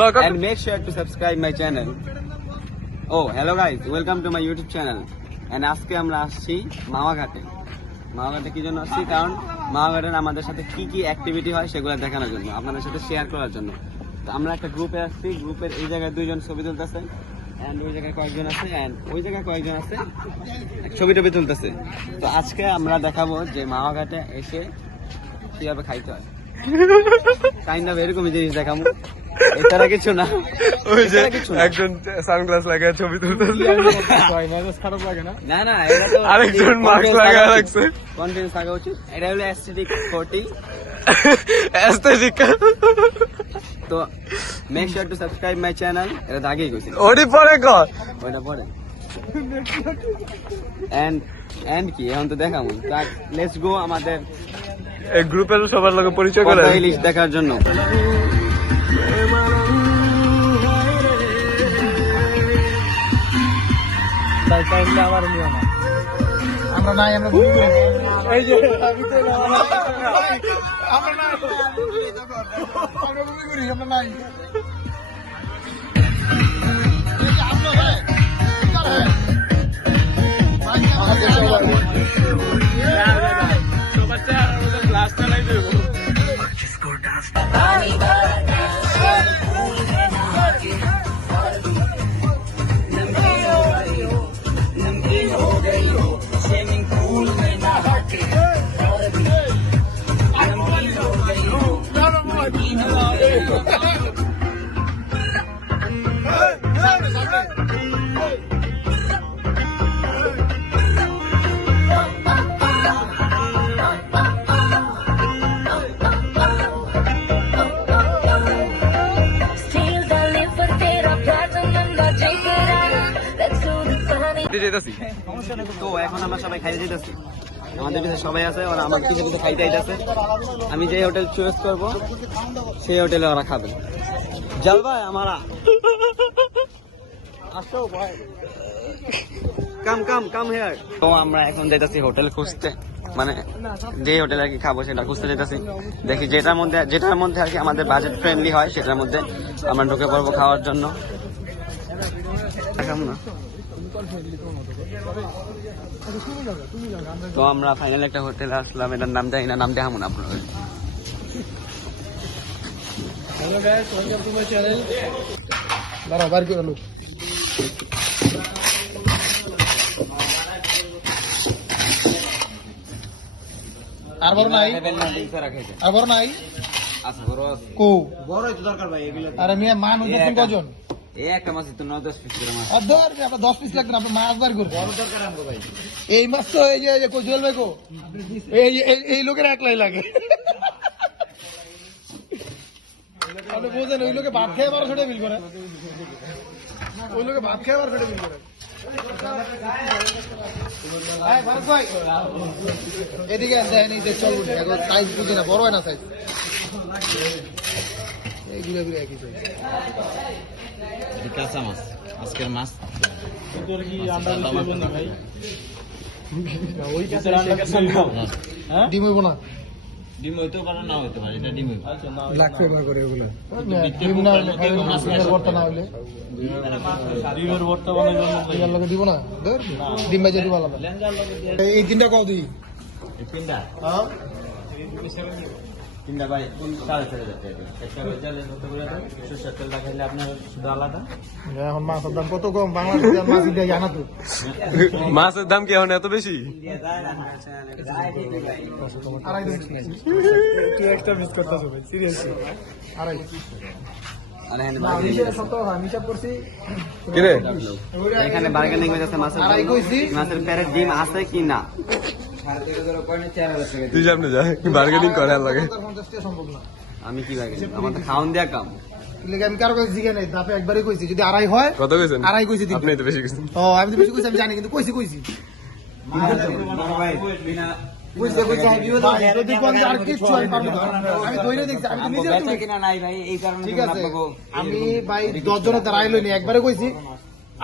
and make sure to subscribe my channel. Oh, hello guys, welcome to my YouTube channel. And আজকে আমরা আসছি মাওয়াঘাটে। মাওয়াঘাটে কি জন্য আসছি? কারণ মাওয়াঘাটের আমাদের সাথে কি কি অ্যাক্টিভিটি হয় সেগুলো দেখানোর জন্য, আপনাদের সাথে শেয়ার করার জন্য। তো আমরা একটা গ্রুপে আসছি, গ্রুপের এই জায়গায় 2 জন ছবি তুলতেছে, এন্ড ওই জায়গায় কয়েকজন আছে, এন্ড ওই জায়গায় কয়েকজন আছে ছবি টবি তুলতেছে। তো আজকে আমরা দেখাবো যে মাওয়াঘাটে এসে কিভাবে খাইতে হয়। কাইন্ড অফ এরকমই জিনিস দেখাবো, এছাড়া কিছু না। ওই যে একজন সানগ্লাস লাগায় ছবি তুলতেছে, খারাপ লাগে না? না না, এটা তো আরেকজন মাস্ক লাগায় রাখছে। কনফিডেন্স থাকা উচিত। এটা হলো অ্যাস্থেটিক 40। অ্যাস্থেটিক। তো make sure to subscribe my channel. এটা আগেই কইছিল, ওডি পরে কর, ওইটা পরে। এন্ড কি এখন তো দেখাবো। লেটস গো আমাদের এই গ্রুপের সবার লগে পরিচয় করে লিস্ট দেখার জন্য। আমরা নাই, আমরা এই যে আমরা নাই। তো এখন আমরা সবাই খাইতে যেতেছি, আমাদের পিছনে সবাই আছে, ওরা আমার পিছনে পিছনে খাইতে আইতেছে। আমি যে হোটেল চয়েস করবো সেই হোটেলে ওরা খাবে। জল ভাই আমারা আসো ভাই, কাম হেয়ার। তো আমরা এখন যাইতেছি হোটেল খুঁজতে, মানে যে হোটেলে আর কি খাবো সেটা খুঁজতে যেতেছি। দেখি যেটার মধ্যে আর কি আমাদের বাজেট ফ্রেন্ডলি হয় সেটার মধ্যে আমরা ঢুকে পড়বো খাওয়ার জন্য। দেখাবো না। তো আমরা ফাইনাল একটা হোটেলে আসলাম, এটার নাম জানি না, নাম দেখাবো না আপনার। বার করে লোক আর বড় নাই, আর বড় নাই। আচ্ছা বড় আছে, কো বড়ই তো দরকার ভাই এগুলো। আরে মিয়া মানুষ দেখুন কজন? একটা মাছ তো 9-10 পিস করে মাছ। আর ধর আপনার 10 পিস লাগবে, আপনি মাছ বার করবেন। বড় দরকার আমগো ভাই। এই মাছ তো এই যে কোজল ভাই কো, এই লোকের একলাই লাগে। আপনি বোঝেন, ওই লোকে ভাত খেয়ে 1200 টাকা বিল করে, ওই লোকে ভাত খেয়ে 1200 টাকা বিল করে। এদিকে দেখেন, এই যে চলুন, এখন সাইজ বুঝি না, বড় হয় না সাইজ, এইগুলো একই সাইজ। কাঁচা মাছ, আজকের মাছ ডিম হইব না, ডিম হইতেও পারে না হইতে পারে, এটা ডিম হইব। লাখ ব্যবহার করে ওগুলো, ডিম না হইলে ডিমের ভর্তা না হইলে ডিমের ভর্তা বানাইবার লগে দিব না, ধর ডিম ভাজা দিব আলাদা। এই তিনটা কও দিই, এই তিনটা হ্যাঁ তিনটা ভাই 4.5 টাকা। একটা ভেজালের মতো করে দেন, সরষের তেল লাগাইলে আপনার শুধু আলাদা। এখন মাছের দাম কত কম, বাংলাদেশের মাছ দিয়ে জানা তো। মাছের দাম কি এখন এত বেশি? আড়াই দিন তুই এক্সট্রা মিস করতেছ ভাই, সিরিয়াসলি আড়াই। আর এখানে হিসাব করছি কিরে এখানে বার্গেনিং হইতেছে মাছের আড়াই জন্য। কইছি। মাছের প্যারের ডিম আছে কি না। তুই সামনে যা, বার্গেনিং করে আর লাগে। 50 টাকা সম্ভব না। আমি কি বার্গেনিং, আমার তো খাওন দেয়া কাম। লেগে আমি কারো কাছে জিজ্ঞাসা নেই, দাপে একবারই কইছি, যদি আড়াই হয় কত কইছেন? আড়াই কইছি। আপনি তো বেশি কইছেন। ও আমি তো বেশি কইছি, আমি জানি, কিন্তু কইছি কইছে যদি কোন আর কিচ্ছু আমি পারবো না, আমি ধরে দেখছি, আমি তো নিজে বেচা কিনা নাই ভাই, এই কারণে ঠিক আছে। আমি ভাই 10 জনের দ্বারা আইলো নি, একবারে কইছি,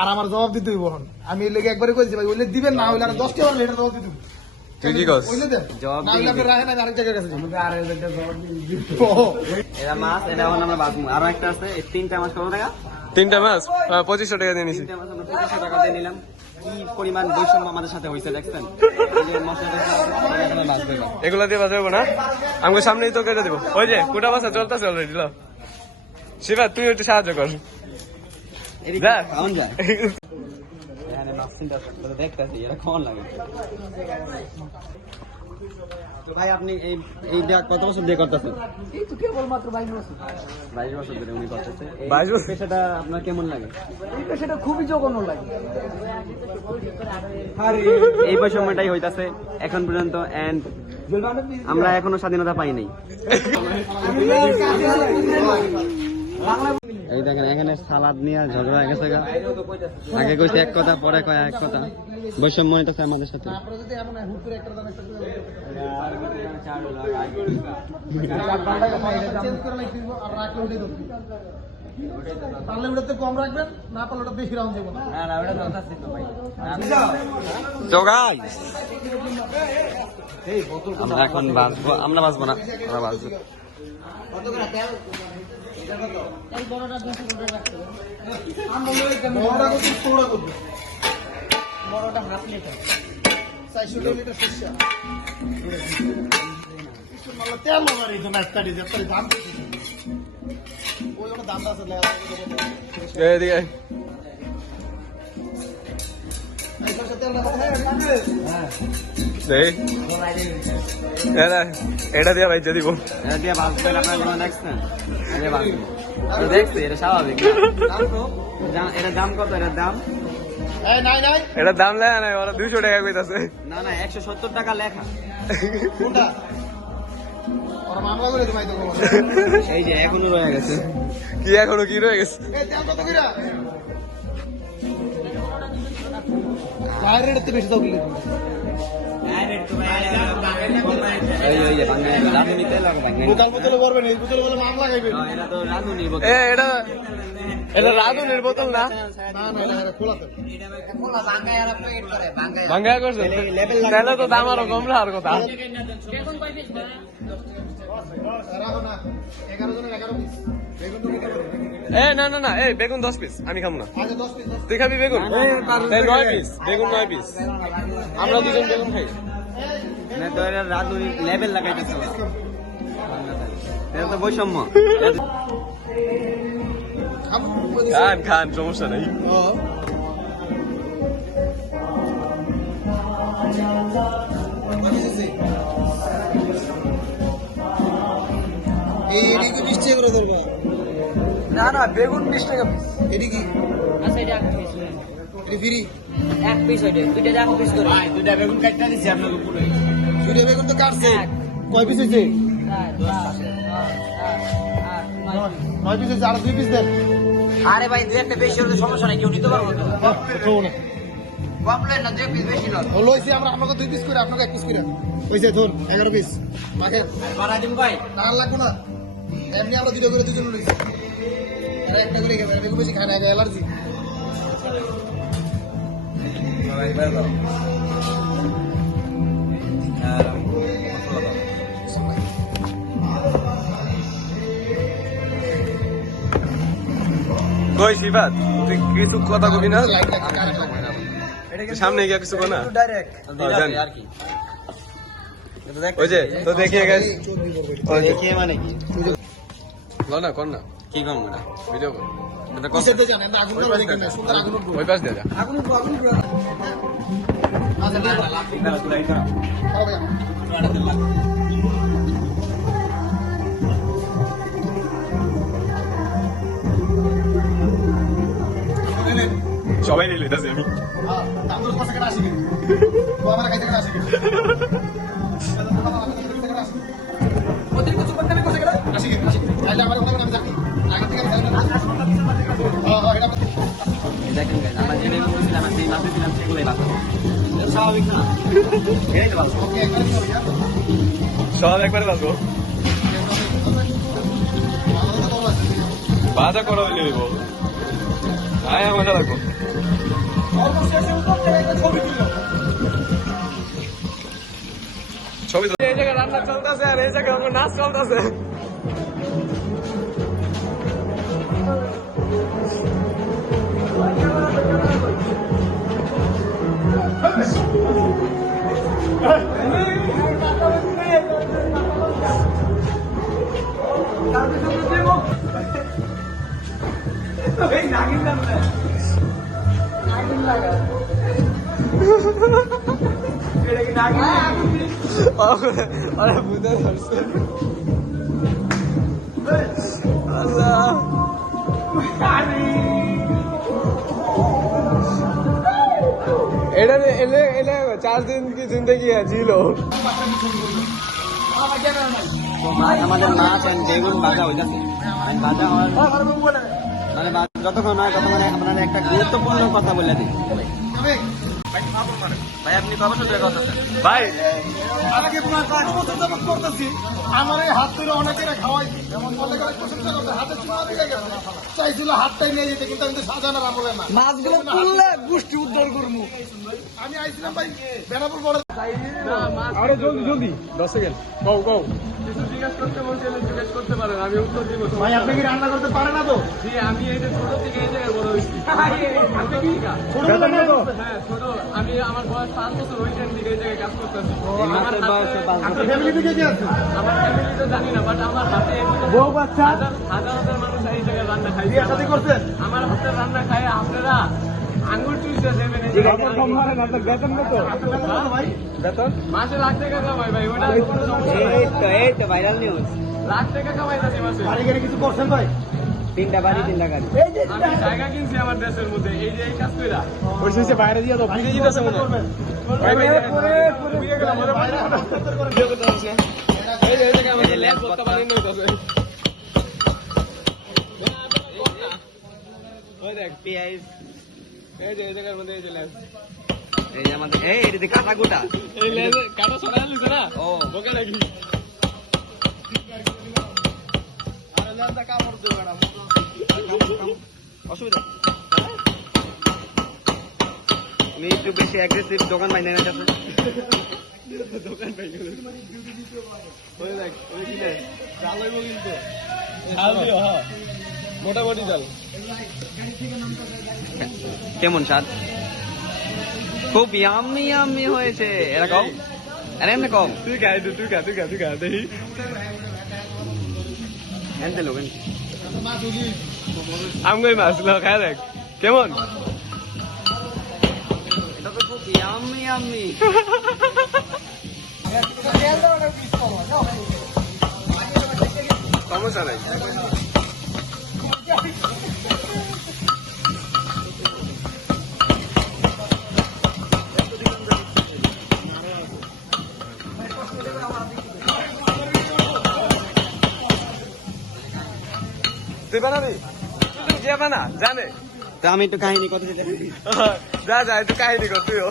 আর আমার জবাব দিতে হইব। আমি লেগে একবারে কইছি ভাই, ওইলে দিবেন না, হইলে আর 10 টা এটা জবাব দিতে হইব। তুই কি কস? ওইলে দেন। জবাব না হলে আপনি দিন। রাখেন, আমি আরেক জায়গায় কাছে যাবো। এরা মাছ, এটা এখন আমরা বাঁচবো। আরো একটা আছে, এই 3টা মাছ কত টাকা? 3টা মাছ 2500 টাকা দিয়ে নিছি। 3টা মাছ আমরা 2500 টাকা দিয়ে নিলাম। কি পরিমাণ বৈষম্য আমাদের সাথে হয়েছে দেখছেন? এই যে মশলাটা এখানে মাছ দেবো। এগুলা দিয়ে বাজাবো না, আমাকে সামনেই তো কেটে দেবো। ওই যে কুটা বাসা চলতেছে অলরেডি। ল শিবা, তুই একটু সাহায্য কর। এদিকে যা। খাওন যায়। এখানে মাছ চিন্তা দেখতেছি, এটা কেমন লাগে। তো ভাই আপনি এইটা কত বছর দিয়ে করতেছেন? এই তো কেবলমাত্র 22 বছর। 22 বছর ধরে উনি করতেছে। এই 22 বছর? পেশাটা আপনার কেমন লাগে? এই সেটা খুবই জঘন্য লাগে। এই বৈষম্যটাই হইতাছে এখন পর্যন্ত, এন্ড আমরা এখনো স্বাধীনতা পাই নাই। এই দেখেন এখানে সালাদ নিয়ে ঝগড়া হয়ে গেছে গা। আগে কইছে এক কথা, পরে কয় এক কথা। বৈষম্য হইতাছে আমাদের সাথে। আপনারা যদি এমন হুট করে একটা দাম একটা চেঞ্জ করে লাইতে দিব আর রাখলে উঠে দেব। পারলে ওটাতে কম রাখবেন, না পারলে ওটা বেশি রাউন্ড দেব না। তো গাইস আমরা এখন বাঁচবো, আমরা বাঁচবো না, আমরা বাঁচবো। বড়টা কত ছোড়া কত? বড়টা হাফ লিটার। 400 লিটার সরষা। মালা তেল মারি তো নাস্তা দিতে, তার দাম কত? ওই ওটা দাম আছে লাগা। এদিকে আয়। এই সরষা তেল না কত? হ্যাঁ। দেখ এটা দিয়ে ভাই দিব। এটা দিয়ে বাঁচবেন আপনারা কোনো দেখছেন? এটা বাঁচবেন, দেখছি, এটা স্বাভাবিক। এটার দাম কত? এটার দাম এই নাই নাই। এটার দাম লেখা নাই, ওরা 200 টাকা কইতাছে। না না 170 টাকা লেখা। কোনটা? ওরা মামলা করে দিমাই তো কোন। এই যে এখনো রয়ে গেছে। কি এখনো কি রয়ে গেছে? এই তেল কত কইরা? বাইরের তে বেশি দাও কিলো। এই যে ভাঙা রাঁধুনি তেল আর ভাঙা। বোতল বোতলে ভরবেন, এই বোতলে বলে মামলা খাইবেন। এটা তো রাঁধুনি বোতল। এটা রাধুনের বোতল না, না না এটা খোলা তো। ভাঙ্গা করছে। তাহলে তো দাম আরো কম রাখার কথা। রাখো না। 11 জনের 11 পিস। বেগুন তো নিতে পারবে। না না না, এই বেগুন 10 পিস, আমি খাবো না। আচ্ছা 10 পিস। তুই খাবি বেগুন? 9 পিস বেগুন, 9 পিস। আমরা দুজন বেগুন খাই। না তো এটা রাঁধুনি লেভেল লাগাইতেছে। এটা তো বৈষম্য। খান খান, সমস্যা নেই। এই কি 20 টাকা করে ধরবা? না না বেগুন 20 টাকা পিস। এডি কি? আচ্ছা এটা এক পিস এডি ফ্রি? এক পিস ওইটা দুইটা এক পিস করে ভাই দুইটা বেগুন কাটটা দিছি আপনাকে পুরো। দুইটা বেগুন তো কাটছে। কয় পিস হইছে? 9 পিস হইছে, আর 2 পিস দেন। আরে ভাই দুই একটা বেশি হলে সমস্যা নাই কেউ নিতে পারবো তো খাবো না। কমপ্লেন না দুই পিস বেশি লন ও লইছি আমরা আপনাকে 2 পিস করে, আপনাকে 1 পিস করে। হইছে ধর 11 পিস। মাখেন। বাড়াই দিন ভাই। না লাগবো না। এমনি আমরা দুটো করে দুজন লইছি। আর একটা করে খাবে, বেগুন বেশি খায় না, অ্যালার্জি। ভাই ভাই দাও। আর মশলা দাও। কই সিফাত, তুই কিছু কথা কবি না? লাইট লাগছে কারেন্ট লাগবে না। তুই সামনে গিয়ে কিছু কর না। ডাইরেক্ট। জানি। আর কি? এটা দেখ। ওই যে তো দেখিয়ে গেছে। দেখিয়ে মানে কি? ল না, কর না, কি করব এটা? ভিডিও কর। এটা কত? কিসেতে জানেন? আগুন ধরে দেখেন না, সুন্দর আগুন উঠবে। ওই পাশ দিয়ে যা। আগুন উঠবে, আগুন উঠবে। আচ্ছা দিয়ে দাও। এটা তো লাইট করা। খাও ভাই। সবাই নিয়ে লইতাছি আমি। হ্যাঁ, দাম 10 টাকা করে আসে কিন্তু। তো আমার খাইতে করে আসে কিন্তু। অতিরিক্ত চুপ করে কত করে? আসে কিন্তু। তাহলে আমার ওখানে আমি যাই। আগে থেকে আমি যাই না। হ্যাঁ, এটা দেখেন guys, আমরা যেটা বলছিলাম, আমরা যেই মাপে ছিলাম সেগুলোই বাঁচাবো। এটা স্বাভাবিক না। এটাই তো বাঁচাবো। ওকে, একবারে চলে যা। সব একবারে বাঁচবো। বাজা করো হইলে হইব। আয় মজা লাগবো। সর্বশেষে উপর থেকে একটা ছবি তুললাম। ছবি এই জায়গায় রান্না চলতেছে আর এই জায়গায় আমার নাচ চলতেছে। আরে বুঝতে পারছে আল্লাহ এটা এলে এলে 4 দিন কি জিন্দগি ছিল। আমাদের মাছ and বেগুন ভাজা হয়ে গেছে। ভাজা হওয়ার মানে যতক্ষণ হয় ততক্ষণ আপনারা একটা গুরুত্বপূর্ণ কথা বলে দিন। ভাই আপনি কবে থেকে কথা বলছেন? ভাই আগে তোমার 5 বছর যাবত করতেছি, আমার এই হাত ধরে অনেকের খাওয়াই, এমন অনেক প্রশংসা করতে হাতে চুমা দিয়ে গেছে, চাইছিল হাতটাই নিয়ে যেতে, কিন্তু আমি তো সাজানোর আমলে না, মাছগুলো তুললে গোষ্ঠী উদ্ধার করবো। আমি আইছিলাম ভাই বেনাপুর বড়। আরে জলদি জলদি 10 সেকেন্ড কও কও কিছু জিজ্ঞেস করতে বলছেন, জিজ্ঞেস করতে পারেন, আমি উত্তর দিব। ভাই আপনি কি রান্না করতে পারেন না তো? জি আমি এই যে ছোট থেকে এই জায়গায় বড় হয়েছি। আপনি কি ছোটবেলা থেকে তো? হ্যাঁ ছোট, আমি আমার বয়স 5 বছর হয়েছে থেকে এই জায়গায় কাজ করতেছি। এই মাছের বয়সে 5 বছর। আপনার ফ্যামিলি থেকে কি আছে? আমার ফ্যামিলি তো জানি না, বাট আমার হাতে বউ বাচ্চা হাজার হাজার মানুষ এই জায়গায় রান্না খাই। বিয়ে শাদী করছেন? আমার হাতে রান্না খাই আপনারা আঙ্গুর চুষে দেবেন। বেতন কত ভাই বেতন? মাসে লাখ টাকা কামাই ভাই, ওটা কোনো সমস্যা না। এই তো ভাইরাল নিউজ। লাখ টাকা কামাই যাচ্ছে মাসে। বাড়ি গেলে কিছু করছেন ভাই? 3টা বাড়ি 3টা গাড়ি। আমি জায়গা কিনছি আমার দেশের মধ্যে, এই যে এই কাজ কইরা ওই শেষে বাইরে দিয়ে দাও, ফিরে যেতেছে মনে হয়। ভাই ভাই ফিরে গেলাম, মনে হয় না। ভিডিও করতে পারছ না? এই যে এই জায়গায় আমাদের ল্যাব করতে পারেন না হইতাছে। ওই দেখ পেঁয়াজ এই যে এই জায়গার মধ্যে এই যে ল্যাব, এই যে আমাদের এই এদিকে কাটা গোটা। এই ল্যাব কাটা ছড়া লিছে না ও বকে লাগি। আরে ল্যাবটা কাপড় দেবে ম্যাডাম। অসুবিধা আমি একটু বেশি অ্যাগ্রেসিভ দোকান বাইনে না যাচ্ছে। দোকান পাই গেল। ওই দেখ ওই কি রে চাল হইব কিন্তু চাল দিও। হ্যাঁ মোটামুটি চাল। কেমন স্বাদ? খুব ইয়াম্মি ইয়াম্মি হয়েছে। এরা কম আরে এমনি কম তুই খাই দে, তুই খা তুই খা তুই খা দেখি। এনতে লোকেন আমগই মাছ ল খাই দেখ কেমন। এটা তো খুব ইয়াম্মি ইয়াম্মি। সমস্যা নাই। তুই বানাবি? তুই যে বানা জানে। তা আমি একটু কাহিনী কথা দিতে যা যা একটু কাহিনী কর তুইও।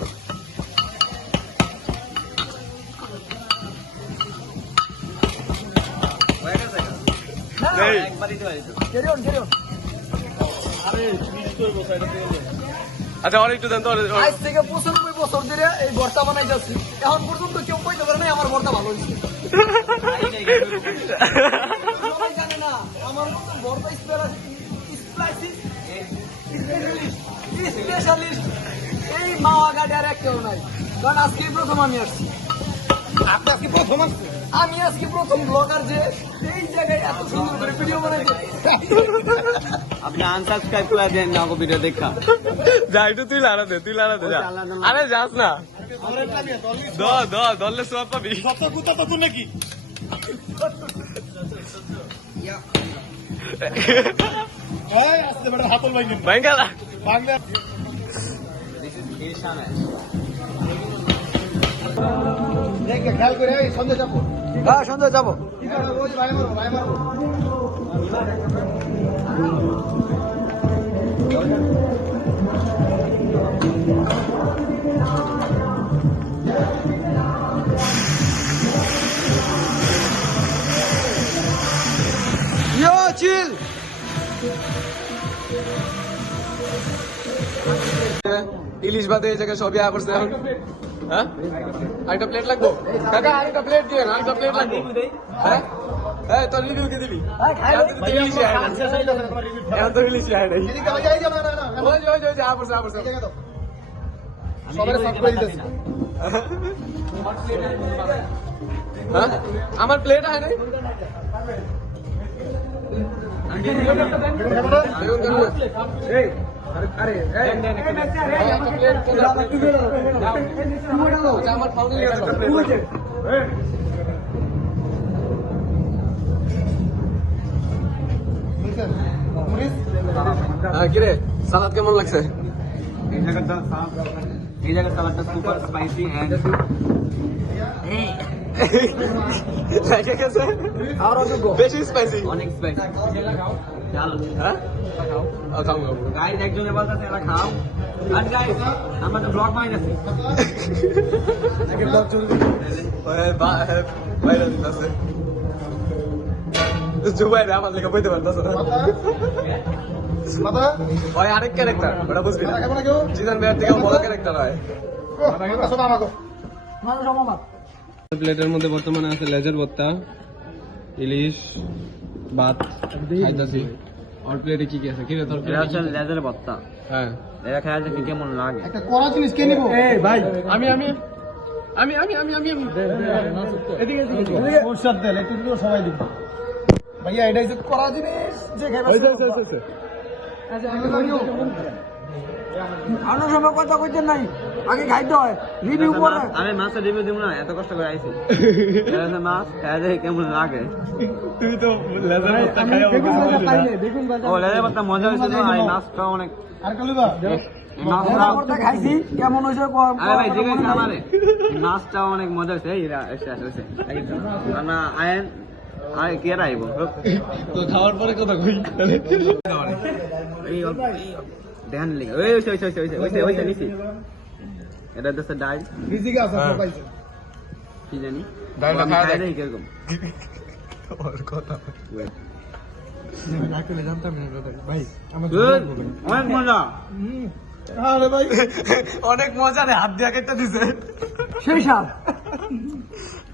এই। একবারই তো হয়েছে। আচ্ছা অনেক একটু দেন তো। আজ থেকে 95 বছর ধরে এই ভর্তা বানাই যাচ্ছি, এখন পর্যন্ত কেউ কইতে পারে না আমার ভর্তা ভালো হয়েছে। সবাই জানে না আমার মতো ভর্তা স্পেশালিস্ট এই মাওয়াঘাটে আর কেউ নাই, কারণ আজকে প্রথম আমি আসছি। আপনি আজকে প্রথম আসছেন? আমি আজকে প্রথম ব্লগার যে এই জায়গায় এত সুন্দর করে ভিডিও বানাইছে। আপনি আনসাবস্ক্রাইব করে দেন না ভিডিও দেখা। যা একটু তুই লাড়া দে, তুই লাড়া দে যা। আরে যাস না, দলে সব পাবি। নাকি হাতল ভাঙেন ভাঙ্গালা বাংলা খেয়াল করে সন্ধ্যে যাবো। হ্যাঁ সন্ধ্যে যাবো। ভাই মারবো ভাই মারবো। চিল ইলিশ ভাতে এই জায়গায় সবই করছে এখন। হ্যাঁ আরেকটা প্লেট লাগবো কাকা আরেকটা প্লেট দিয়ে আরেকটা প্লেট লাগবো হ্যাঁ হ্যাঁ তোর রিভিউ কে দিবি এখন তো রিলিজ হয় নাই ওই যে আপস সবাই সাফ করে দিতেছি হ্যাঁ আমার প্লেট হয় নাই আমার ফাউন্ডেন কিরে সালাদ কেমন লাগছে এই জায়গার সালাদটা সুপার স্পাইসি এন্ড বেশি স্পাইসি অনেক স্পাইসি হ্যাঁ গাইস একজনে বলতেছে এরা খাও আর গাইস আমরা তো ব্লগ বানাইতেছি বাইরে দিতেছে জুবাই রে আমার লেখা বইতে পারতেছে না মাথা ওই আরেক ক্যারেক্টার ওটা বুঝবি না কেমন কেউ জিদান ভাইয়ের থেকে বড় ক্যারেক্টার হয় আসলে আমাকে প্লেটের মধ্যে বর্তমানে আছে লেজার ভর্তা ইলিশ ভাত খাইতাছি আর প্লেটে কি কি আছে কি রে তোর এটা হচ্ছে লেজার ভর্তা হ্যাঁ এটা খেয়ে দেখি কেমন লাগে একটা কড়া জিনিস কে নিবো এই ভাই আমি এদিকে সরষের তেল একটু দিলেও সবাই দিবে ভাইয়া এটা হচ্ছে কড়া জিনিস যে খাইবে আনো সময় কথা কইতে নাই আগে খাইতে হয় রিভিউ করে আমি মাছের রিভিউ দিব না এত কষ্ট করে আইছি এটা হচ্ছে মাছ খেয়ে দেখি কেমন লাগে তুই তো লেজার ভর্তা খাইয়া ও লেজার ভর্তা মজা হয়েছে তো আর এই মাছটা অনেক আর কালুদা এই মাছটা খাইছি কেমন হইছে আরে ভাই জিজ্ঞেস আমারে মাছটা অনেক মজা হয়েছে এই এসে আমরা আয়েন আয় কে রাইব তো খাওয়ার পরে কথা কই এই দেখান লিখা ওই নিছি এটা হচ্ছে ডাল ফিজিকে আছে পাইছে কি জানি ডালটা আমি খাওয়া খাই দেখ। দেখি কিরকম ওর কথা ভাই Good, অনেক মজা আরে ভাই অনেক মজা রে হাত দিয়ে কেটে দিছে সেই সাপ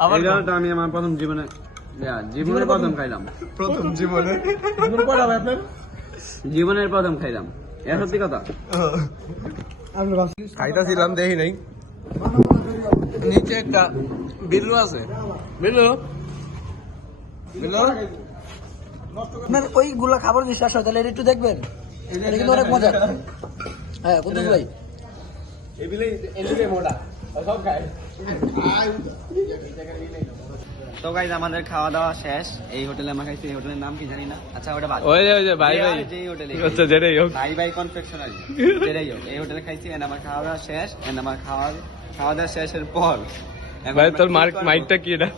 আবার এই জন্য তো আমি আমার প্রথম জীবনে জীবনের প্রথম খাইলাম প্রথম জীবনে জীবন কয়টা ভাই আপনার জীবনের প্রথম খাইলাম এটা সত্যি কথা আপনি বাস খাইতাছিলাম দেখি নাই নিচে একটা বিল্লু আছে বিল্লু আপনার ওইগুলা খাবার যে শেষ হয় তাহলে এটা একটু দেখবেন এটা কিন্তু অনেক মজা হ্যাঁ কুতুব ভাই তো গাইজ আমাদের খাওয়া দাওয়া শেষ এই হোটেলে আমরা খাইছি এই হোটেলের নাম কি জানি না আচ্ছা ওটা বাদ ওই যে ভাই ভাই যেই হোটেলে আচ্ছা যেটাই হোক ভাই ভাই কনফেকশনারি যেটাই হোক এই হোটেলে খাইছি এন্ড আমার খাওয়া দাওয়া শেষ এন্ড আমার খাওয়া দাওয়া শেষের পর এখন ভাই আমরা তোর কি করবো? মাইকটা কি এটা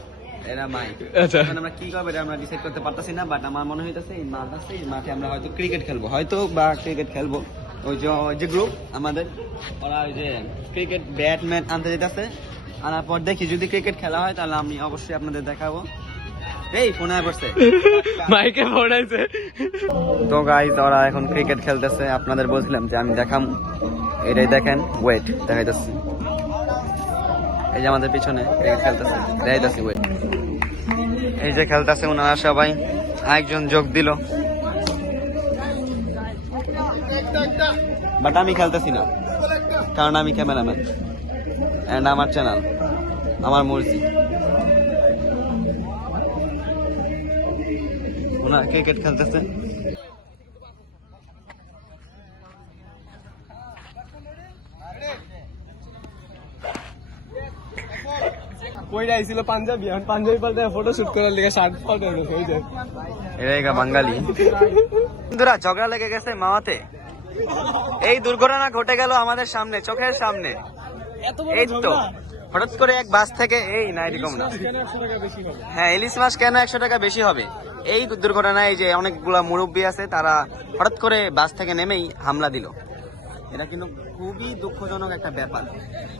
এরা মাইক আচ্ছা। এখন আমরা কি করবো এটা আমরা ডিসাইড করতে পারতাছি না বাট আমার মনে হইতাছে এই মাঠ আছে এই মাঠে আমরা হয়তো ক্রিকেট খেলবো হয়তো বা ক্রিকেট খেলবো ওই যে গ্রুপ আমাদের ওরা ওই যে ক্রিকেট ব্যাটম্যান আনতে যেতেছে আনার পর দেখি যদি ক্রিকেট খেলা হয় তাহলে আমি অবশ্যই আপনাদের দেখাবো এই ফোনে পড়ছে মাইকে ফোনাইছে তো গাইজ ওরা এখন ক্রিকেট খেলতেছে আপনাদের বলছিলাম যে আমি দেখাম এটাই দেখেন ওয়েট দেখাইতেছি এই যে আমাদের পিছনে ক্রিকেট খেলতেছে দেখাইতেছি ওয়েট এই যে খেলতেছে ওনারা সবাই একজন যোগ দিল বাট আমি খেলতেছি না কারণ আমি ক্যামেরাম্যান এন্ড আমার চ্যানেল আমার মর্জি ওনারা ক্রিকেট খেলতেছে কইরা আইছিল পাঞ্জাবি এখন পাঞ্জাবি পাল্টে ফটো শুট করার লিগে শার্ট পাল্টে গেছে ওই যে এরাই বাঙালি বন্ধুরা ঝগড়া লেগে গেছে মাওয়াতে এই দুর্ঘটনা ঘটে গেল আমাদের সামনে চোখের সামনে এই তো হঠাৎ করে এক বাস থেকে এই না এরকম না হ্যাঁ ইলিশ মাছ কেন 100 টাকা বেশি হবে এই দুর্ঘটনায় এই যে অনেকগুলা মুরব্বী আছে তারা হঠাৎ করে বাস থেকে নেমেই হামলা দিল এটা কিন্তু খুবই দুঃখজনক একটা ব্যাপার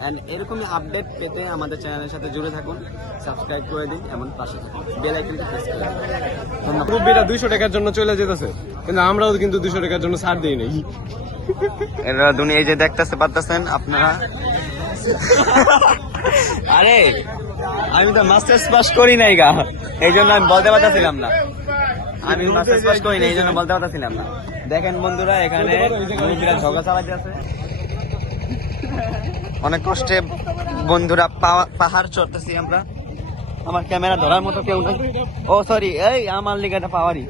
এন্ড এরকমই আপডেট পেতে আমাদের চ্যানেলের সাথে জুড়ে থাকুন সাবস্ক্রাইব করে দিন এমন পাশে থাকুন বেল আইকনটা প্রেস করে দিন মুরব্বীরা 200 টাকার জন্য চলে যেতেছে কিন্তু আমরাও কিন্তু 200 টাকার জন্য ছাড় দেই নাই এরা দুনিয়া এই যে দেখতেছে পারতেছেন আপনারা আরে আমি তো মাস্টার্স পাস করি নাই গা, এই জন্য আমি বলতে পারতেছিলাম না। আমি মাস্টার্স পাস করি নাই, এই জন্য বলতে পারতেছিলাম না। দেখেন বন্ধুরা, এখানে মুরব্বীরা ঝগড়া চালাতে আছে। অনেক কষ্টে বন্ধুরা পাহাড় চড়তেছি আমরা। আমার ক্যামেরা ধরার মতো কেউ নাই। ও সরি, এই আমার লিগাটা পাওয়ারই,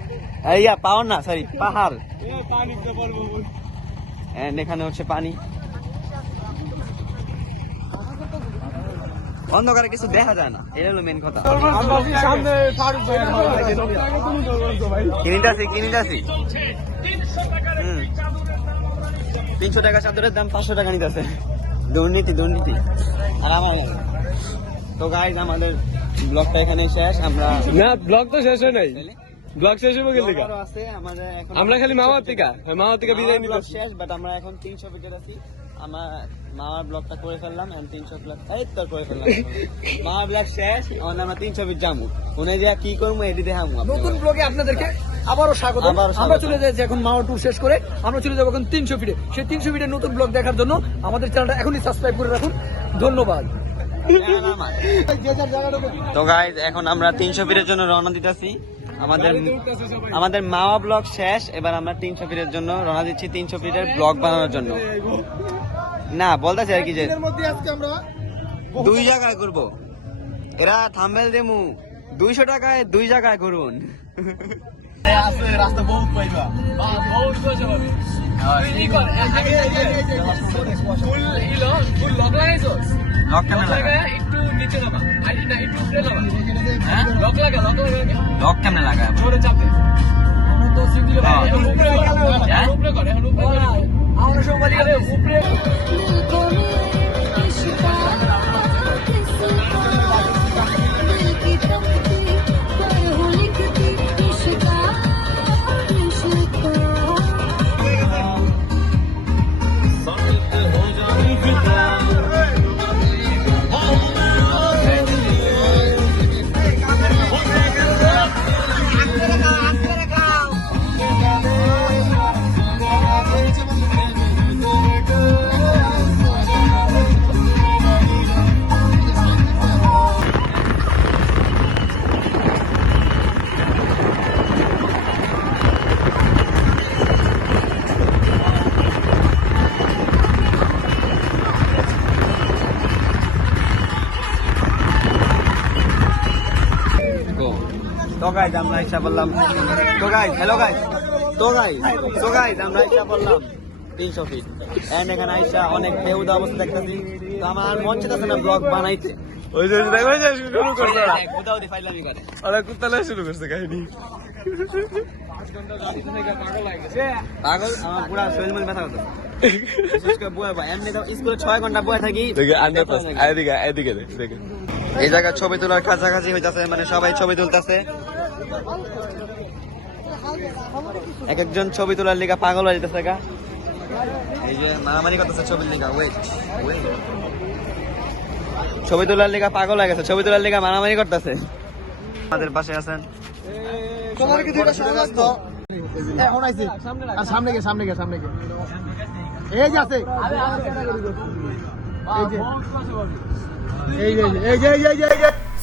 ইয়া পাওয়ার না, সরি পাহাড়। এন্ড এখানে হচ্ছে পানি। অন্ধকারে কিছু দেখা যায় না, এটা হলো মেন কথা। কিনিতাছি 300 টাকা চাদরের দাম 500 টাকা নিতেছে। দুর্নীতি আর আমার। তো গাইজ, আমাদের ব্লগটা এখানে শেষ। আমরা না, ব্লগ তো শেষ হয় নাই, ব্লগ শেষ হবে গেলে আরো আছে আমাদের। এখন আমরা খালি মামার থেকে বিদায় নিতে ব্লগ শেষ, বাট আমরা এখন 300 ফিটের আছি। আমার মামার ব্লগটা করে ফেললাম, এন্ড 300 ব্লগ এই তো করে ফেললাম। মামার ব্লগ শেষ, এখন আমরা 300 ফিট যাবো। ওনে যা কি করবো এটি দেখাবো। নতুন ব্লগে আপনাদেরকে আবারও স্বাগত। আমরা চলে যাচ্ছি এখন মাওয়া ট্যুর শেষ করে, আমরা চলে যাবো এখন 300 ফিটে। সেই 300 ফিটের নতুন ব্লগ দেখার জন্য আমাদের চ্যানেলটা এখনই সাবস্ক্রাইব করে রাখুন। ধন্যবাদ। তো গাইজ, এখন আমরা 300 ফিটের জন্য রওনা দিতেছি। আমাদের মাওয়া ব্লগ শেষ, এবার আমরা 300 ফিটের জন্য রওনা দিচ্ছি, 300 ফিটের ব্লগ বানানোর জন্য। না বলতেছি আর কি যে আমরা 2 জায়গায় করবো। এরা থাম্বেল দেমু 200 টাকায় 2 জায়গায় করুন। রাস্তা বহুত পাইবা লক কেন লাগা? লক কেন লাগা? আমরা সবাই তো গাইজ, আমরা ইচ্ছা বললাম। তো গাইজ, হ্যালো গাইজ, তো গাইজ আমরা ইচ্ছা বললাম 300 ফিট। এন্ড এখানে আইসা অনেক বেহুদা অবস্থা দেখতেছি। তো আমার মন চাইতেছে না ব্লগ বানাইতে। ওই যে শুরু করছে হুদাহুদি ফাইলামি করে। ওরা কুত্তালা শুরু করছে কাহিনী। পাগল, আমার পুরা শরীর মন ব্যথা হতো। এমনি তো স্কুলে 6 ঘন্টা বয়ে থাকি। এদিকে দেখে এই জায়গায় ছবি তোলার কাছাকাছি হইতাছে, মানে সবাই ছবি তুলতেছে। এক একজন ছবি তোলার লিগা পাগল হয়ে যেতেছে গা। এই যে মারামারি করতেছে ছবির লিগা। ওয়েট, ছবি তোলার লিগা পাগল হয়ে গেছে, ছবি তোলার লিগা মারামারি করতেছে। আমাদের পাশে আছেন এখন আইছে, আর সামনে গে এই যে আছে,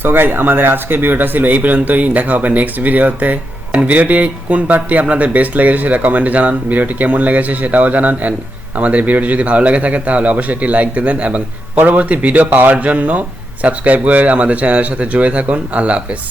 সো গাইজ, আমাদের আজকের ভিডিওটা ছিল এই পর্যন্তই। দেখা হবে নেক্সট ভিডিওতে। এন্ড ভিডিওটি কোন পার্টটি আপনাদের বেস্ট লেগেছে সেটা কমেন্টে জানান, ভিডিওটি কেমন লেগেছে সেটাও জানান। এন্ড আমাদের ভিডিওটি যদি ভালো লাগে থাকে তাহলে অবশ্যই একটি লাইক দিয়ে দেন, এবং পরবর্তী ভিডিও পাওয়ার জন্য সাবস্ক্রাইব করে আমাদের চ্যানেলের সাথে জুড়ে থাকুন। আল্লাহ হাফেজ।